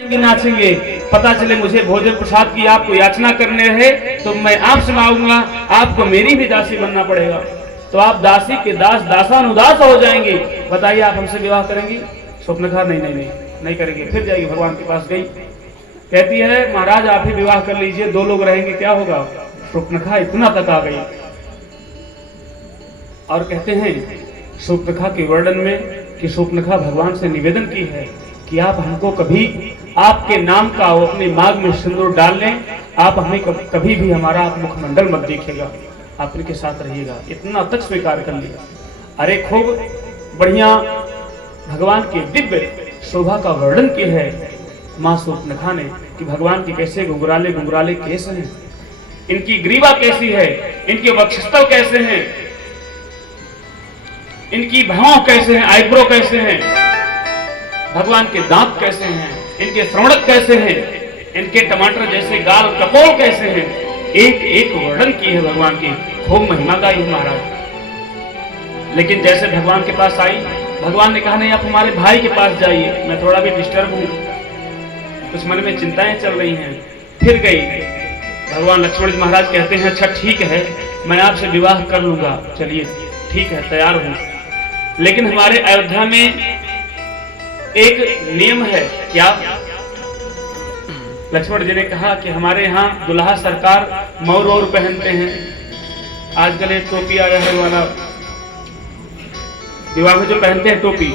नाचेंगे, पता चले मुझे भोजन प्रसाद की आपको याचना करने है तो मैं आपसे मांगूंगा, आपको मेरी भी दासी बनना पड़ेगा। तो आप दासी के दास दासानुदास हो जाएंगे। बताइए आप हमसे विवाह करेंगी? स्वप्नखा नहीं नहीं नहीं नहीं करेंगे। फिर जाएगी भगवान के पास गई, कहती है महाराज आप ही विवाह कर लीजिए, 2 लोग रहेंगे क्या होगा। स्वप्नखा इतना तक आ गई और कहते हैं स्वप्नखा के वर्णन में कि स्वप्नखा भगवान से निवेदन की है कि आप हमको कभी आपके नाम का अपने मांग में सिंदूर डाल लें, आप हमें कभी भी हमारा मुखमंडल मत देखिएगा, आप इनके साथ रहिएगा। इतना तक स्वीकार कर लिया। अरे खूब बढ़िया भगवान के दिव्य शोभा का वर्णन किया है मां स्वप्नखा ने कि भगवान के कैसे घुंघराले घुंघराले केस हैं, इनकी ग्रीवा कैसी है, इनके वक्षस्थल कैसे हैं, इनकी भौं कैसे हैं, आईब्रो कैसे हैं, भगवान के दांत कैसे हैं, इनके श्रवणक कैसे हैं, इनके टमाटर जैसे गाल कपोल कैसे हैं। एक एक वर्णन की है भगवान की, खूब महिमा गाई है महाराज। लेकिन जैसे भगवान के पास आई, भगवान ने कहा नहीं आप हमारे भाई के पास जाइए, मैं थोड़ा भी डिस्टर्ब हूं, कुछ मन में चिंताएं चल रही हैं। फिर गई। भगवान लक्ष्मण जी महाराज कहते हैं अच्छा ठीक है मैं आपसे विवाह कर लूंगा, चलिए ठीक है तैयार हूं। लेकिन हमारे अयोध्या में एक नियम है। क्या? लक्ष्मण जी ने कहा कि हमारे यहाँ दुल्हा सरकार मौर और पहनते हैं। आजकल एक टोपी आया है वाला, विवाह में जो पहनते हैं टोपी,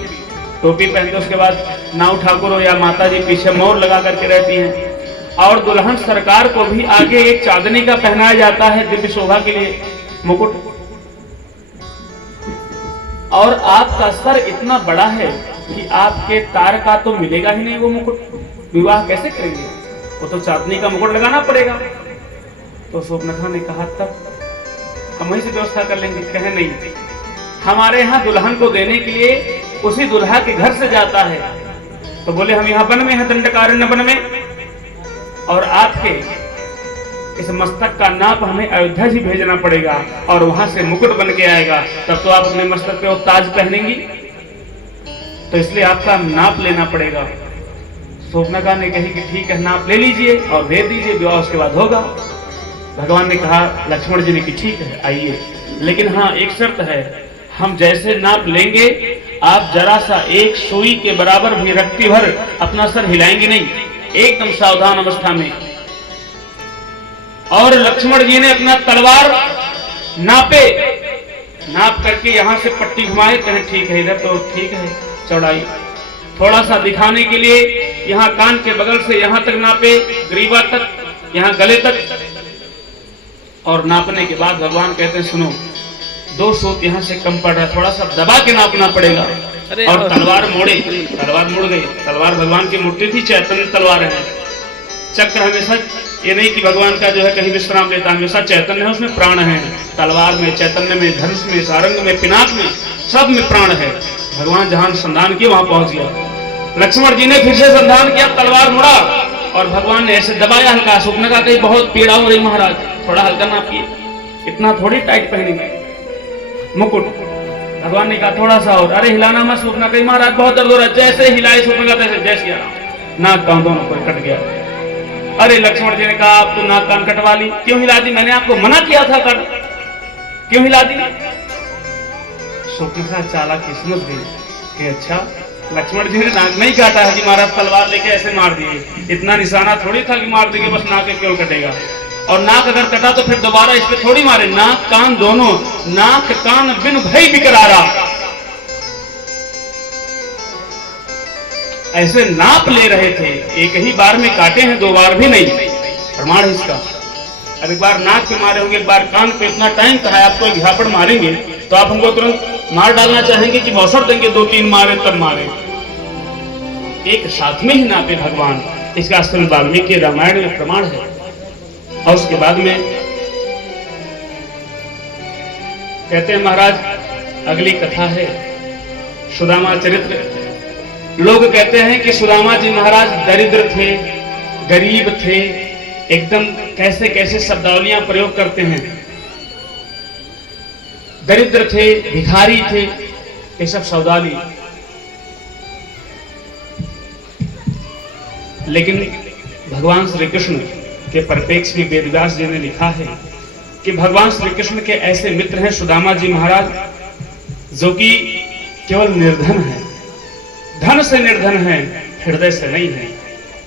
टोपी पहनते उसके बाद नाव ठाकुर हो या माता जी पीछे मोर लगा करके रहती हैं। और दुल्हन सरकार को भी आगे एक चांदनी का पहनाया जाता है दिव्य शोभा के लिए, मुकुट। और आपका सर इतना बड़ा है कि आपके तार का तो मिलेगा ही नहीं वो मुकुट, विवाह कैसे करेंगे, वो तो चांदनी का मुकुट लगाना पड़ेगा। तो स्वप्नखा ने कहा तब हम वहीं से व्यवस्था कर लेंगे। कहे नहीं, हमारे यहाँ दुल्हन को देने के लिए उसी दुल्हा के घर से जाता है। तो बोले हम यहाँ वन में हैं, दंडकारण्य वन में, और आपके इस मस्तक का नाप हमें अयोध्या जी भेजना पड़ेगा और वहां से मुकुट बन के आएगा, तब तो आप अपने मस्तक पे वो ताज पहनेंगी, तो इसलिए आपका नाप लेना पड़ेगा। स्वप्नखा ने कही कि ठीक है नाप ले लीजिए और भेज दीजिए, विवाह उसके बाद होगा। भगवान ने कहा लक्ष्मण जी ने कि ठीक है आइए, लेकिन हाँ एक शर्त है, हम जैसे नाप लेंगे आप जरा सा एक सुई के बराबर भी रत्ती भर अपना सर हिलाएंगे नहीं, एकदम सावधान अवस्था में। और लक्ष्मण जी ने अपना तलवार नापे, नाप करके यहां से पट्टी घुमाए, कहे ठीक है इधर तो ठीक है चौड़ाई, थोड़ा सा दिखाने के लिए यहाँ कान के बगल से यहाँ तक नापे, ग्रीवा तक, यहाँ गले तक। और नापने के बाद भगवान कहते हैं सुनो 2 सूत यहाँ से कम पड़ रहा है, थोड़ा सा दबा के नापना पड़ेगा। और तलवार मोड़े, तलवार मुड़ गई। तलवार भगवान की मूर्ति थी, चैतन्य तलवार है। चक्र हमेशा ये नहीं कि भगवान का जो है कहीं विश्राम लेता, हमेशा चैतन्य है, उसमें प्राण है। तलवार में, चैतन्य में, धनुष में, सारंग में, पिनाक में, सब में प्राण है। भगवान जहां संधान किया वहां पहुंच गया। लक्ष्मण जी ने फिर से संधान किया, तलवार मुड़ा और भगवान ने ऐसे दबाया हल्का। स्वप्नखा कहीं बहुत पीड़ा हो रही महाराज, थोड़ा हल्का नापिए, इतना थोड़ी टाइट पहनेंगे मुकुट। भगवान ने कहा थोड़ा सा और, अरे हिलाना मत स्वप्नखा, कहीं महाराज बहुत दर्द हो रहा है। जैसे हिलाए स्वप्नखा तैसे जैसे हिला, नाक कान दोनों पर कट गया। अरे लक्ष्मण जी ने कहा आप तो नाक कान कटवा ली, क्यों हिला दी, मैंने आपको मना किया था कर, क्यों हिला दी। स्वप्नखा चालाकी समझ गई कि अच्छा लक्ष्मण जी ने नाक नहीं काटा है कि महाराज तलवार लेके ऐसे मार दिए, इतना निशाना थोड़ी था कि मार देंगे बस नाक केवल कटेगा। और नाक अगर कटा तो फिर दोबारा इस पे थोड़ी मारे, नाक कान दोनों, नाक कान बिन भय बिकरारा, ऐसे नाप ले रहे थे। एक ही बार में काटे हैं, 2 बार भी नहीं, प्रमाण है इसका। अब एक बार नाक पे मारे होंगे, एक बार कान पे, इतना टाइम कहा है आपको, एक झापड़ मारेंगे तो आप हमको तुरंत मार डालना चाहेंगे कि मौसर देंगे 2-3 मारे तब मारे। एक साथ में ही नापे भगवान, इसका श्रीमद् वाल्मीकि रामायण में प्रमाण है। और उसके बाद में कहते हैं महाराज अगली कथा है सुदामा चरित्र। लोग कहते हैं कि सुदामा जी महाराज दरिद्र थे, गरीब थे, एकदम कैसे कैसे शब्दावलियां प्रयोग करते हैं, दरिद्र थे, भिखारी थे, ये सब शब्दावली। लेकिन भगवान श्री कृष्ण के परिप्रेक्ष्य में वेदव्यास जी ने लिखा है कि भगवान श्री कृष्ण के ऐसे मित्र हैं सुदामा जी महाराज जो कि केवल निर्धन है, धन से निर्धन है, हृदय से नहीं है।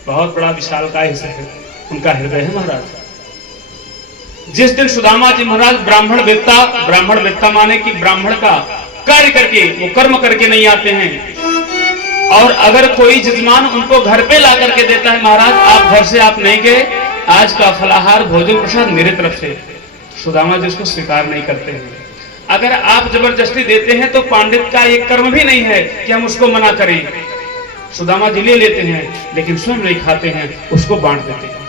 बहुत बड़ा विशालकाय है उनका हृदय है महाराज। जिस दिन सुदामा जी महाराज ब्राह्मण वेत्ता माने कि ब्राह्मण का कार्य करके, वो कर्म करके नहीं आते हैं, और अगर कोई जजमान उनको घर पे ला करके देता है, महाराज आप घर से आप नहीं गए, आज का फलाहार भोजन प्रसाद मेरे तरफ से, सुदामा जी उसको स्वीकार नहीं करते हैं। अगर आप जबरदस्ती देते हैं तो पांडित का एक कर्म भी नहीं है कि हम उसको मना करें। सुदामा जी ले लेते हैं लेकिन स्वयं नहीं खाते हैं, उसको बांट देते हैं।